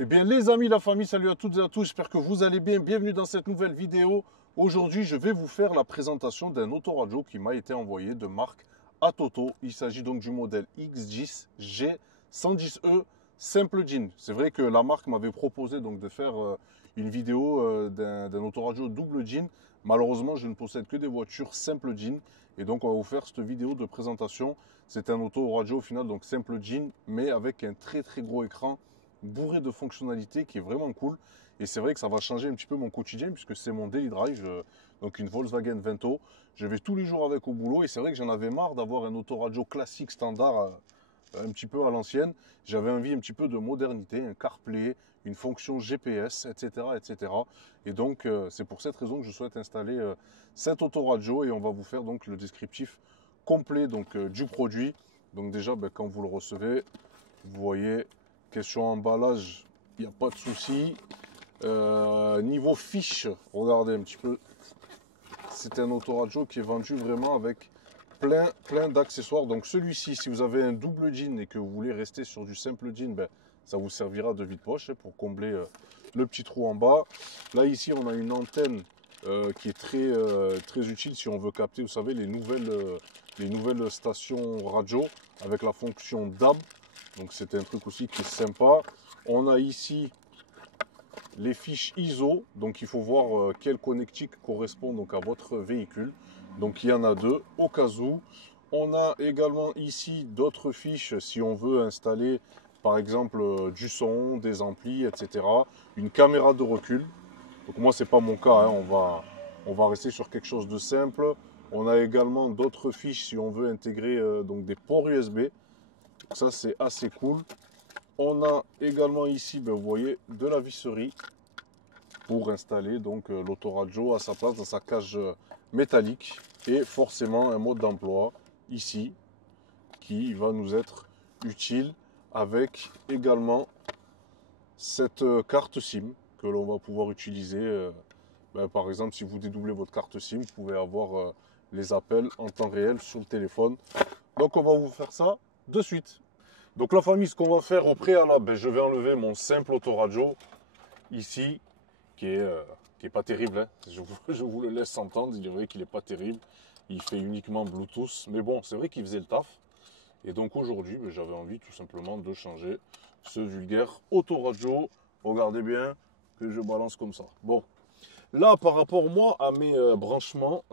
Eh bien les amis, la famille, salut à toutes et à tous, j'espère que vous allez bien, bienvenue dans cette nouvelle vidéo. Aujourd'hui je vais vous faire la présentation d'un autoradio qui m'a été envoyé de marque Atoto. Il s'agit donc du modèle X10G110E Simple Jean. C'est vrai que la marque m'avait proposé donc de faire une vidéo d'un autoradio double jean. Malheureusement je ne possède que des voitures Simple Jean et donc on va vous faire cette vidéo de présentation. C'est un autoradio au final donc Simple Jean mais avec un très gros écran bourré de fonctionnalités qui est vraiment cool. Et c'est vrai que ça va changer un petit peu mon quotidien puisque c'est mon daily drive, donc une Volkswagen Vento. Je vais tous les jours avec au boulot et c'est vrai que j'en avais marre d'avoir un autoradio classique standard un petit peu à l'ancienne. J'avais envie un petit peu de modernité, un CarPlay, une fonction GPS, etc. etc. Et donc c'est pour cette raison que je souhaite installer cet autoradio et on va vous faire donc le descriptif complet donc, du produit. Donc déjà quand vous le recevez, vous voyez, question emballage, il n'y a pas de souci. Niveau fiche, regardez un petit peu. C'est un autoradio qui est vendu vraiment avec plein d'accessoires. Donc celui-ci, si vous avez un double jean et que vous voulez rester sur du simple jean, ben, ça vous servira de vide-poche pour combler le petit trou en bas. Là ici, on a une antenne qui est très utile si on veut capter, vous savez, les nouvelles stations radio avec la fonction DAB. Donc c'est un truc aussi qui est sympa. On a ici les fiches ISO. Donc il faut voir quel connectique correspond donc à votre véhicule. Donc il y en a deux au cas où. On a également ici d'autres fiches si on veut installer par exemple du son, des amplis, etc. Une caméra de recul. Donc moi c'est pas mon cas, hein. On va rester sur quelque chose de simple. On a également d'autres fiches si on veut intégrer donc des ports USB. Donc ça c'est assez cool. On a également ici, ben, vous voyez, de la visserie pour installer donc l'autoradio à sa place dans sa cage métallique et forcément un mode d'emploi ici qui va nous être utile avec également cette carte SIM que l'on va pouvoir utiliser. Ben, par exemple, si vous dédoublez votre carte SIM, vous pouvez avoir les appels en temps réel sur le téléphone. Donc on va vous faire ça de suite. Donc la famille, ce qu'on va faire au préalable, ben, je vais enlever mon simple autoradio ici, qui est pas terrible. Hein. Je vous le laisse entendre, il est vrai qu'il n'est pas terrible. Il fait uniquement Bluetooth, mais bon, c'est vrai qu'il faisait le taf. Et donc aujourd'hui, ben, j'avais envie tout simplement de changer ce vulgaire autoradio. Regardez bien que je balance comme ça. Bon, là par rapport moi à mes branchements,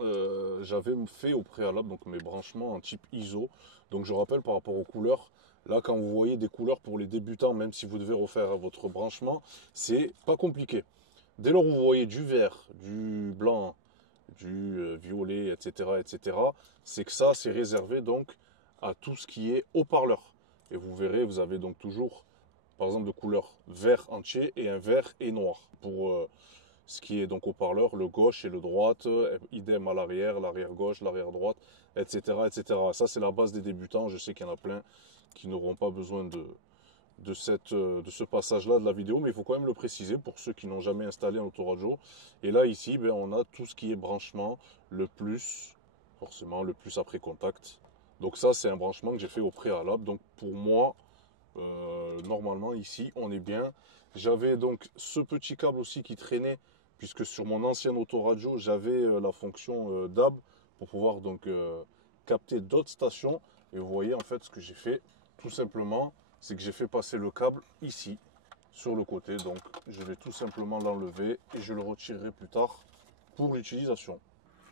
j'avais fait au préalable donc mes branchements en type ISO. Donc je rappelle par rapport aux couleurs. Là, quand vous voyez des couleurs pour les débutants, même si vous devez refaire votre branchement, c'est pas compliqué. Dès lors où vous voyez du vert, du blanc, du violet, etc., c'est que ça, c'est réservé donc à tout ce qui est haut-parleur. Et vous verrez, vous avez donc toujours, par exemple, de couleur vert entier et un vert et noir. Pour ce qui est donc haut-parleur, le gauche et le droite, idem à l'arrière, l'arrière gauche, l'arrière droite, etc. Ça, c'est la base des débutants. Je sais qu'il y en a plein qui n'auront pas besoin de ce passage-là de la vidéo, mais il faut quand même le préciser pour ceux qui n'ont jamais installé un autoradio. Et là, ici, ben, on a tout ce qui est branchement, le plus, forcément, le plus après contact. Donc ça, c'est un branchement que j'ai fait au préalable. Donc pour moi, normalement, ici, on est bien. J'avais donc ce petit câble aussi qui traînait, puisque sur mon ancien autoradio, j'avais la fonction DAB pour pouvoir donc capter d'autres stations. Et vous voyez, en fait, ce que j'ai fait, tout simplement, c'est que j'ai fait passer le câble ici, sur le côté. Donc, je vais tout simplement l'enlever et je le retirerai plus tard pour l'utilisation.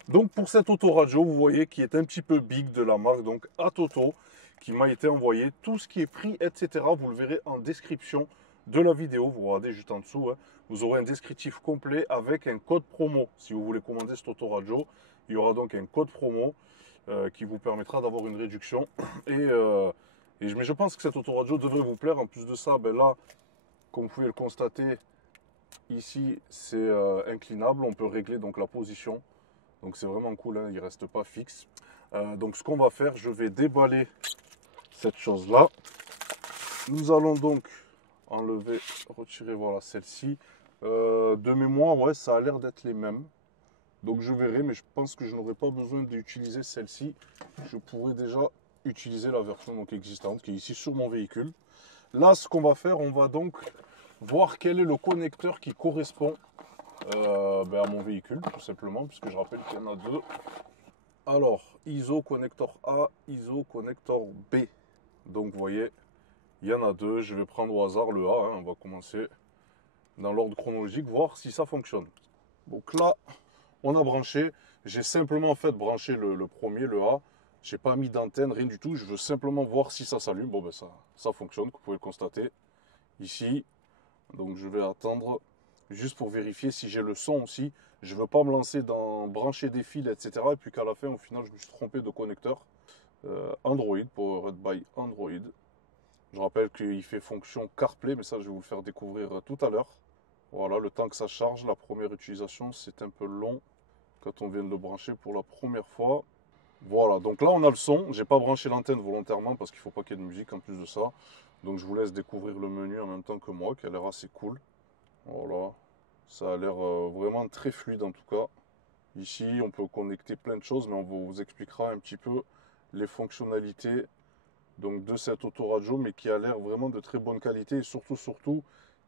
Donc, pour cet autoradio, vous voyez, qui est un petit peu big de la marque, donc Atoto, qui m'a été envoyé. Tout ce qui est prix, etc., vous le verrez en description de la vidéo. Vous regardez juste en dessous, hein, vous aurez un descriptif complet avec un code promo. Si vous voulez commander cet autoradio, il y aura donc un code promo qui vous permettra d'avoir une réduction. Mais je pense que cet autoradio devrait vous plaire. En plus de ça, ben là, comme vous pouvez le constater, ici, c'est inclinable. On peut régler donc la position. Donc c'est vraiment cool, hein, il ne reste pas fixe. Donc ce qu'on va faire, je vais déballer cette chose-là. Nous allons donc enlever, retirer, voilà, celle-ci. De mémoire, ouais, ça a l'air d'être les mêmes. Donc je verrai, mais je pense que je n'aurai pas besoin d'utiliser celle-ci. Je pourrais déjà utiliser la version donc existante qui est ici sur mon véhicule. Là, ce qu'on va faire, on va donc voir quel est le connecteur qui correspond à mon véhicule, tout simplement, puisque je rappelle qu'il y en a deux. Alors, ISO connecteur A, ISO connecteur B. Donc, vous voyez, il y en a deux. Je vais prendre au hasard le A. On va commencer dans l'ordre chronologique, voir si ça fonctionne. Donc là, on a branché. J'ai simplement en fait branché le premier, le A. J'ai pas mis d'antenne, rien du tout. Je veux simplement voir si ça s'allume. Bon, ben ça fonctionne, vous pouvez le constater ici. Donc je vais attendre juste pour vérifier si j'ai le son aussi. Je ne veux pas me lancer dans brancher des fils, etc. Et puis qu'à la fin, au final, je me suis trompé de connecteur. Android, Powered by Android. Je rappelle qu'il fait fonction CarPlay, mais ça, je vais vous le faire découvrir tout à l'heure. Voilà, le temps que ça charge, la première utilisation, c'est un peu long quand on vient de le brancher pour la première fois. Voilà, donc là, on a le son. J'ai pas branché l'antenne volontairement parce qu'il ne faut pas qu'il y ait de musique en plus de ça. Donc je vous laisse découvrir le menu en même temps que moi, qui a l'air assez cool. Voilà, ça a l'air vraiment très fluide en tout cas. Ici, on peut connecter plein de choses, mais on vous expliquera un petit peu les fonctionnalités donc, de cette autoradio, mais qui a l'air vraiment de très bonne qualité et surtout,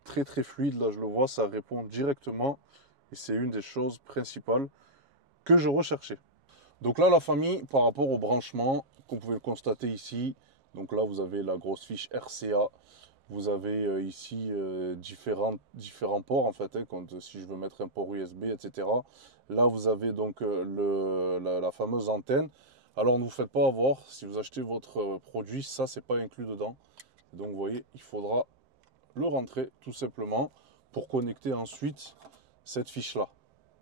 très très fluide. Là, je le vois, ça répond directement et c'est une des choses principales que je recherchais. Donc là, la famille, par rapport au branchement, comme vous pouvez le constater ici, donc là, vous avez la grosse fiche RCA. Vous avez ici différents ports en fait, si je veux mettre un port USB, etc. Là, vous avez donc la fameuse antenne. Alors, ne vous faites pas avoir, si vous achetez votre produit, ça, c'est pas inclus dedans. Donc, vous voyez, il faudra le rentrer tout simplement pour connecter ensuite cette fiche-là.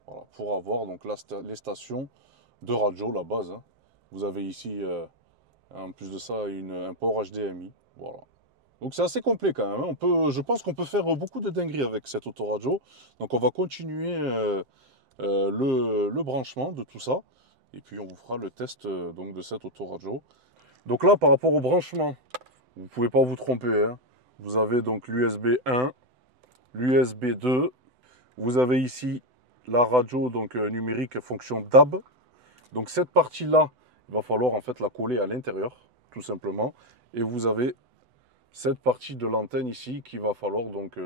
Voilà, pour avoir donc les stations de radio, la base. Hein. Vous avez ici, en plus de ça, un port HDMI. Voilà. Donc c'est assez complet quand même. Hein. Je pense qu'on peut faire beaucoup de dingueries avec cette autoradio. Donc on va continuer le branchement de tout ça. Et puis on vous fera le test donc de cette autoradio. Donc là par rapport au branchement, vous ne pouvez pas vous tromper. Hein. Vous avez donc l'USB 1, l'USB 2. Vous avez ici la radio donc numérique fonction DAB. Donc cette partie-là, il va falloir en fait la coller à l'intérieur, tout simplement. Et vous avez cette partie de l'antenne ici qu'il va falloir donc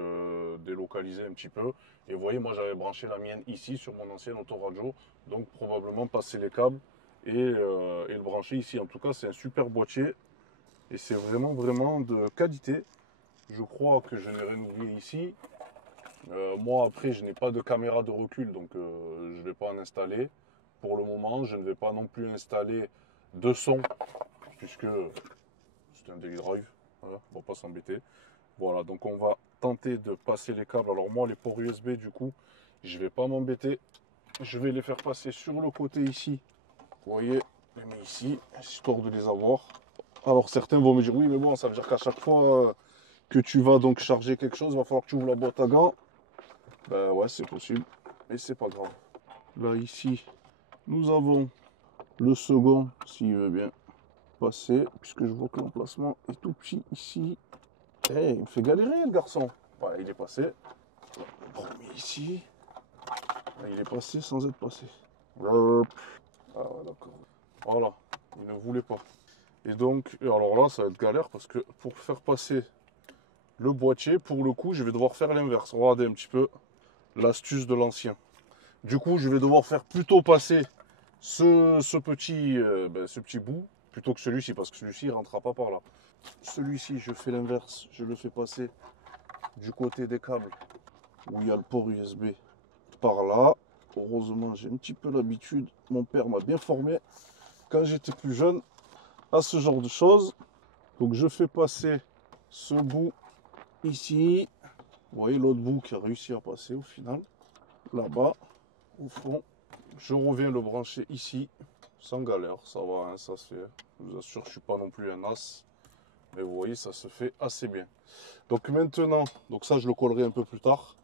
délocaliser un petit peu. Et vous voyez, moi j'avais branché la mienne ici sur mon ancienne autoradio, donc probablement passer les câbles et le brancher ici. En tout cas, c'est un super boîtier et c'est vraiment de qualité. Je crois que je l'ai renouvelé ici. Moi après, je n'ai pas de caméra de recul, donc je ne vais pas en installer. Pour le moment, je ne vais pas non plus installer de son, puisque c'est un daily drive. Voilà, on va pas s'embêter. Voilà, donc on va tenter de passer les câbles. Alors moi, les ports USB, du coup, je vais pas m'embêter. Je vais les faire passer sur le côté ici. Vous voyez, je les mets ici, histoire de les avoir. Alors certains vont me dire, oui, mais bon, ça veut dire qu'à chaque fois que tu vas donc charger quelque chose, il va falloir que tu ouvres la boîte à gants. Ben ouais, c'est possible, mais c'est pas grave. Là, ici, nous avons le second, s'il veut bien passer, puisque je vois que l'emplacement est tout petit ici. Hey, il me fait galérer le garçon. Voilà, il est passé. Premier ici. Il est passé sans être passé. Hop. Ah ouais, d'accord. Voilà, il ne voulait pas. Et donc, alors là, ça va être galère parce que pour faire passer le boîtier, pour le coup, je vais devoir faire l'inverse. Regardez un petit peu l'astuce de l'ancien. Du coup, je vais devoir faire plutôt passer ce petit bout plutôt que celui-ci parce que celui-ci ne rentrera pas par là. Celui-ci, je fais l'inverse. Je le fais passer du côté des câbles où il y a le port USB par là. Heureusement, j'ai un petit peu l'habitude. Mon père m'a bien formé quand j'étais plus jeune à ce genre de choses. Donc je fais passer ce bout ici. Vous voyez l'autre bout qui a réussi à passer au final. Là-bas, au fond. Je reviens le brancher ici. Sans galère, ça va, hein, ça se fait. Je vous assure, je ne suis pas non plus un as. Mais vous voyez, ça se fait assez bien. Donc maintenant, donc ça je le collerai un peu plus tard.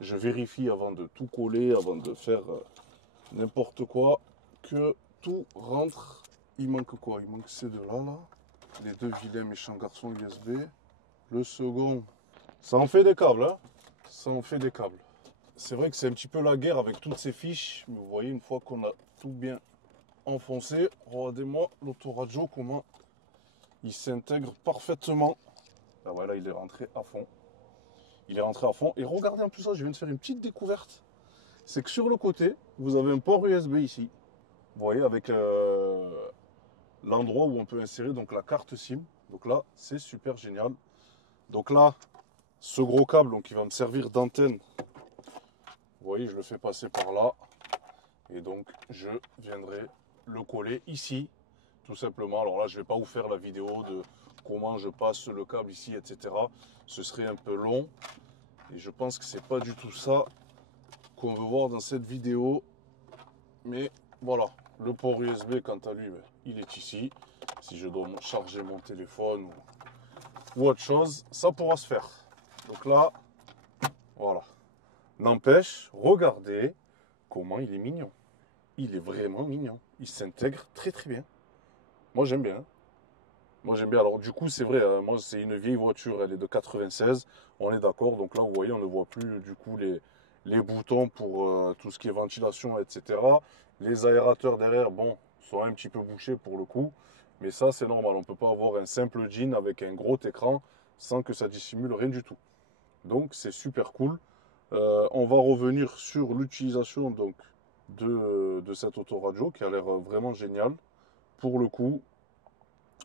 Je vérifie avant de tout coller, avant de faire n'importe quoi, que tout rentre. Il manque quoi? Il manque ces deux-là, là. Les deux vilains méchants garçons USB. Le second, ça en fait des câbles, hein. Ça en fait des câbles. C'est vrai que c'est un petit peu la guerre avec toutes ces fiches. Mais vous voyez, une fois qu'on a tout bien enfoncé, regardez-moi l'autoradio, comment il s'intègre parfaitement. Ah voilà, il est rentré à fond. il est rentré à fond. Et regardez en plus ça, je viens de faire une petite découverte. C'est que sur le côté, vous avez un port USB ici. Vous voyez, avec l'endroit où on peut insérer donc la carte SIM. Donc là, c'est super génial. Donc là, ce gros câble donc, qui va me servir d'antenne. Vous voyez, je le fais passer par là. Et donc, je viendrai le coller ici, tout simplement. Alors là, je ne vais pas vous faire la vidéo de comment je passe le câble ici, etc. Ce serait un peu long. Et je pense que c'est pas du tout ça qu'on veut voir dans cette vidéo. Mais voilà, le port USB, quant à lui, il est ici. Si je dois charger mon téléphone ou autre chose, ça pourra se faire. Donc là, voilà. N'empêche, regardez comment il est mignon. Il est vraiment mignon. Il s'intègre très très bien. Moi j'aime bien. Moi j'aime bien. Alors du coup c'est vrai, moi c'est une vieille voiture, elle est de 96. On est d'accord. Donc là vous voyez on ne voit plus du coup les boutons pour tout ce qui est ventilation, etc. Les aérateurs derrière, bon, sont un petit peu bouchés pour le coup. Mais ça c'est normal. On ne peut pas avoir un simple jean avec un gros écran sans que ça dissimule rien du tout. Donc c'est super cool. On va revenir sur l'utilisation donc de cette autoradio qui a l'air vraiment génial. Pour le coup,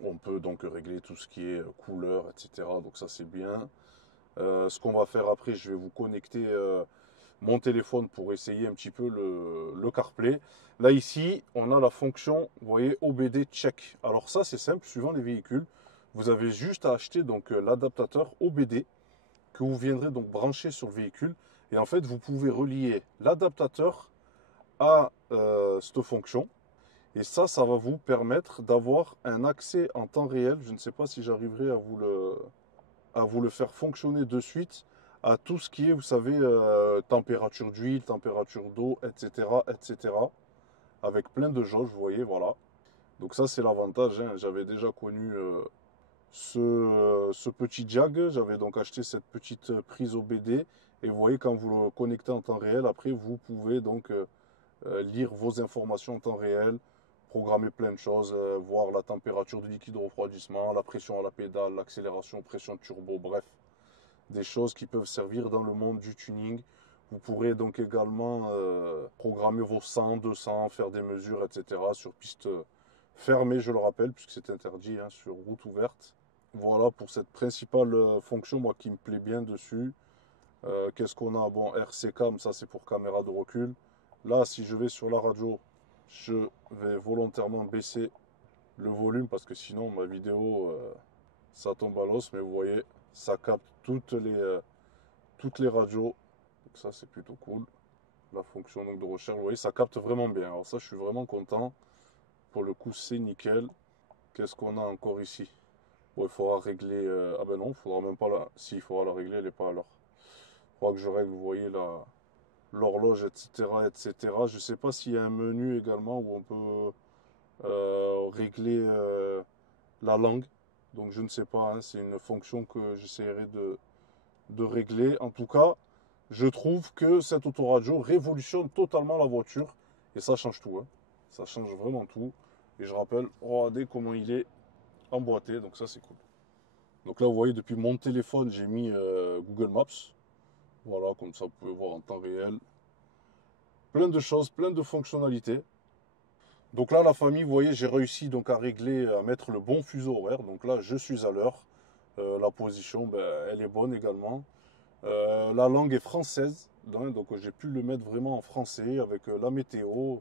on peut donc régler tout ce qui est couleur, etc. Donc ça c'est bien. Ce qu'on va faire après, je vais vous connecter mon téléphone pour essayer un petit peu le CarPlay. Là ici, on a la fonction, vous voyez, OBD check. Alors ça c'est simple, suivant les véhicules, vous avez juste à acheter donc l'adaptateur OBD que vous viendrez donc brancher sur le véhicule. Et en fait, vous pouvez relier l'adaptateur à cette fonction. Et ça va vous permettre d'avoir un accès en temps réel. Je ne sais pas si j'arriverai à vous le faire fonctionner de suite à tout ce qui est, vous savez, température d'huile, température d'eau, etc., etc. Avec plein de jauges, vous voyez, voilà. Donc ça, c'est l'avantage, hein. J'avais déjà connu ce petit jag. J'avais donc acheté cette petite prise OBD. Et vous voyez, quand vous le connectez en temps réel, après, vous pouvez donc lire vos informations en temps réel, programmer plein de choses, voir la température du liquide de refroidissement, la pression à la pédale, l'accélération, pression turbo, bref, des choses qui peuvent servir dans le monde du tuning. Vous pourrez donc également programmer vos 100, 200, faire des mesures, etc. sur piste fermée, je le rappelle, puisque c'est interdit hein, sur route ouverte. Voilà pour cette principale fonction, moi qui me plaît bien dessus. Qu'est-ce qu'on a? Bon, RC Cam, ça c'est pour caméra de recul. Là, si je vais sur la radio, je vais volontairement baisser le volume parce que sinon ma vidéo, ça tombe à l'os. Mais vous voyez, ça capte toutes les radios. Donc ça, c'est plutôt cool. La fonction donc, de recherche, vous voyez, ça capte vraiment bien. Alors ça, je suis vraiment content. Pour le coup, c'est nickel. Qu'est-ce qu'on a encore ici? Bon, il faudra régler... ah ben non, il faudra même pas la... Si, il faudra la régler, elle n'est pas à l'heure. Il faudra que je règle, vous voyez, l'horloge, etc., etc. Je ne sais pas s'il y a un menu également où on peut régler la langue. Donc je ne sais pas, hein, c'est une fonction que j'essaierai de régler. En tout cas, je trouve que cette autoradio révolutionne totalement la voiture. Et ça change tout, hein. Ça change vraiment tout. Et je rappelle, regardez comment il est emboîté. Donc ça, c'est cool. Donc là, vous voyez, depuis mon téléphone, j'ai mis Google Maps. Voilà, comme ça, vous pouvez voir en temps réel. Plein de choses, plein de fonctionnalités. Donc là, la famille, vous voyez, j'ai réussi donc à régler, à mettre le bon fuseau horaire. Donc là, je suis à l'heure. La position, ben, elle est bonne également. La langue est française, hein, donc j'ai pu le mettre vraiment en français avec la météo,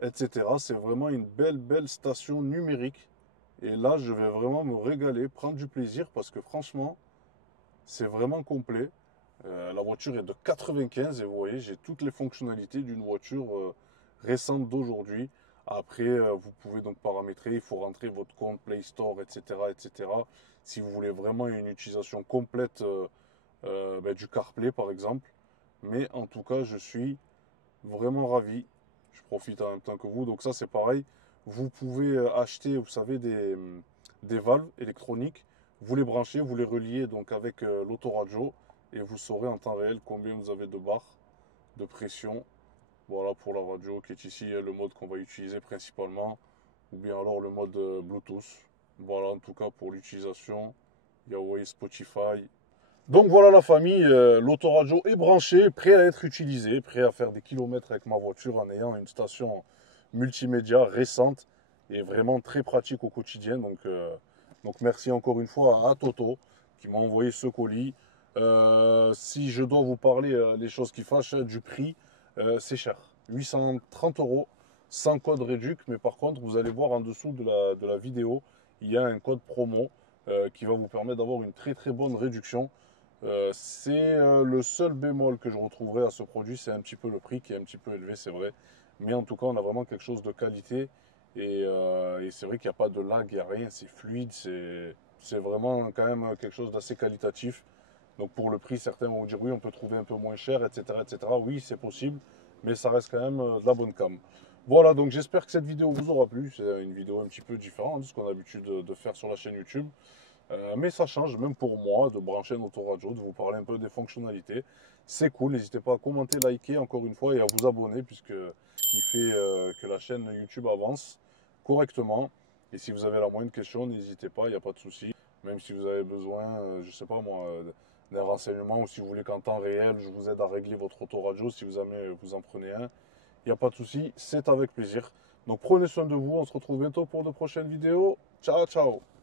etc. C'est vraiment une belle, belle station numérique. Et là, je vais vraiment me régaler, prendre du plaisir parce que franchement, c'est vraiment complet. La voiture est de 95 et vous voyez, j'ai toutes les fonctionnalités d'une voiture récente d'aujourd'hui. Après, vous pouvez donc paramétrer, il faut rentrer votre compte Play Store, etc., etc. Si vous voulez vraiment une utilisation complète ben, du CarPlay, par exemple. Mais en tout cas, je suis vraiment ravi. Je profite en même temps que vous. Donc ça, c'est pareil. Vous pouvez acheter, vous savez, des valves électroniques. Vous les branchez, vous les reliez donc avec l'autoradio et vous saurez en temps réel combien vous avez de barres de pression. Voilà pour la radio qui est ici le mode qu'on va utiliser principalement, ou bien alors le mode Bluetooth. Voilà en tout cas pour l'utilisation. Il y a, vous voyez, Spotify. Donc voilà la famille, l'autoradio est branché, prêt à être utilisé, prêt à faire des kilomètres avec ma voiture en ayant une station multimédia récente et vraiment très pratique au quotidien. Donc merci encore une fois à Toto qui m'a envoyé ce colis. Si je dois vous parler les choses qui fâchent, du prix, c'est cher. 830 euros sans code réduc, mais par contre vous allez voir en dessous de la vidéo, il y a un code promo qui va vous permettre d'avoir une très très bonne réduction. C'est le seul bémol que je retrouverai à ce produit, c'est un petit peu le prix qui est un petit peu élevé, c'est vrai. Mais en tout cas, on a vraiment quelque chose de qualité. Et c'est vrai qu'il n'y a pas de lag, il n'y a rien, c'est fluide, c'est vraiment quand même quelque chose d'assez qualitatif. Donc pour le prix, certains vont dire oui, on peut trouver un peu moins cher, etc. etc. Oui, c'est possible, mais ça reste quand même de la bonne cam. Voilà, donc j'espère que cette vidéo vous aura plu. C'est une vidéo un petit peu différente de ce qu'on a l'habitude de faire sur la chaîne YouTube. Mais ça change, même pour moi, de brancher un autoradio, de vous parler un peu des fonctionnalités. C'est cool, n'hésitez pas à commenter, liker encore une fois et à vous abonner, puisque ce qui fait que la chaîne YouTube avance correctement. Et si vous avez la moindre question, n'hésitez pas, il n'y a pas de souci. Même si vous avez besoin, je sais pas moi, d'un renseignement ou si vous voulez qu'en temps réel, je vous aide à régler votre autoradio, si vous jamais vous en prenez un, il n'y a pas de souci, c'est avec plaisir. Donc prenez soin de vous, on se retrouve bientôt pour de prochaines vidéos. Ciao, ciao!